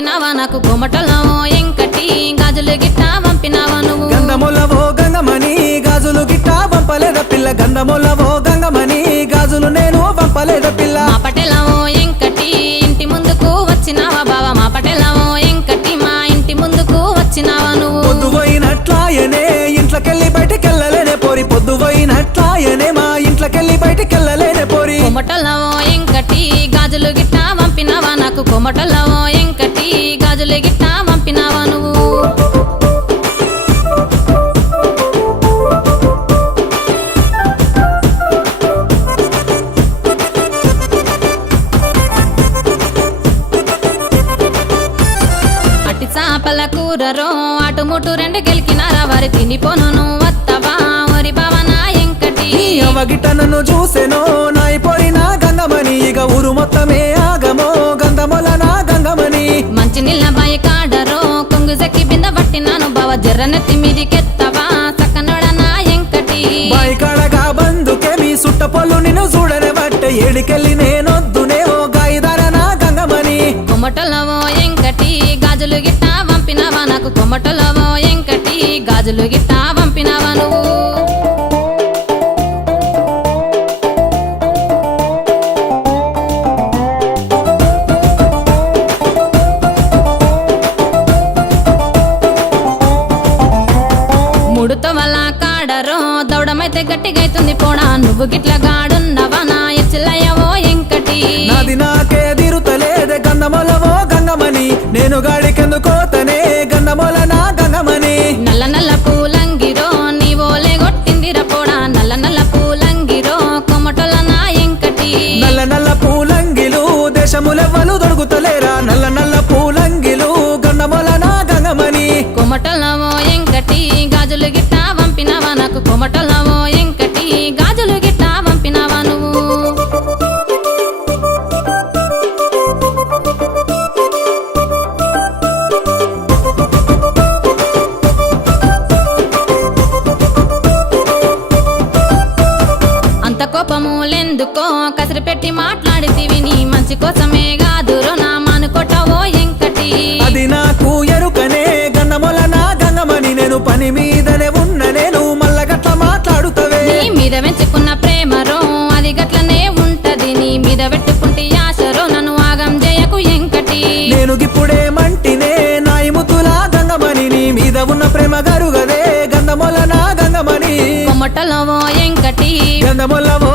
పంపినావా నాకు గుమ్మటలవో ఎంకటి గాజులు గిట్ట పంపినావా నువ్వు గంధములవో గంగమని గాజులు గిట్ట పంపలేద పిల్ల గంధములవో గంగమని గాజులు నేను పంపలేద పిల్ల మా పటేలవో ఎంకటి ఇంటి ముందుకు వచ్చినావా బావా మా పటేలవో ఎంకటి మా ఇంటి ముందుకు వచ్చినావా నువ్వు పొద్దుపోయినట్లాయనే ఇంట్లోకెళ్ళి బయటికెళ్ళలేనే పోరి పొద్దుపోయినట్లాయనే మా ఇంట్లోకెళ్ళి బయటికెళ్ళలేనే పోరి గుమ్మటలవో ఎంకటి గాజులు గిట్ట పంపినావా నాకు గుమ్మటలవో ఎంకటి గాజులు గిట్ట పంపినావా నువ్వు అట్టి చాపల కూరరో అటుముటు రెండు గెలికినారా వారి తినిపోను వత్తవా ఒరి బావనా ఎంకటి అవగిట నన్ను చూసెనో నాయిపోయిన గంగమని ఇక ఊరు మొత్తమే ఆగమో గంధముల నా గంగమని మంచి నీళ్ళ బాయి కాడరో కొంగు జక్కి బింద పట్టినాను బావ జర్రనెత్తి మీదికెత్తవా సక్కనోడనా ఎంకటి బాయి కాడగా బందుకే మీ సుట్ట పొల్లు నిన్ను చూడనే బట్టే ఏడికెళ్ళి నేనొద్దునే ఓ గాయిదార నా గంగమని కొమ్మటలవో ఎంకటి గాజులు గిట్ట పంపినావా నాకు కొమ్మటలవో ఎంకటి గాజులు గిట్ట పంపినావా నువ్వు ముడుతో వల్ల కాడరో దౌడమైతే గట్టిగైతుంది పోడా నువ్వు గిట్ల గాడున్నవా నా ఎచ్చిల్లయ్యవో ఎంకటి నాది నాకే దిరుతలేదే గంధములవో గంగమని నేను గాడికెందుకోతనే గంధముల నా గంగమని నల్ల నల్ల పూలంగిరో నీవోలే గొట్టిందిర పోడా నల్ల నల్ల పూలంగిరో కొమ్మటోల నా ఎంకటి నల్ల నల్ల పూలంగిలు దేశములెవ్వలు దొరుకుతలేరా నల్ల నల్ల పూలంగిలు గంధముల నా గంగమని కొమ్మటోలవో ఎంకటి గాజులు గిట్ట పంపినావా నాకు కొమ్మటోలవో ఎంకటి గాజులు గిట్ట పంపినావా నువ్వు అంత కోపములెందుకో కసిరి పెట్టి మాట్లాడితివి నీ మంచి కోసమే గాదురో నా మానుకోటవో ఎంకటి అది నాకు ఎరుకనే గంధముల నా గంగమని నేను పని మీదనే ఉన్న నేను మల్ల గట్ల మాట్లాడుతవే నీ మీద వెంచుకున్న ప్రేమరో అది గట్లనే ఉంటది నీ మీద పెట్టుకుంటే ఆశరో నన్ను ఆగం చేయకు ఎంకటి నేను గిప్పుడే మంటినే నాయి ముద్దులా గంగమని నీ మీద ఉన్న ప్రేమ గరుగదే గంధముల నా గంగమని కొమ్మటలవో ఎంకటి గంధములవో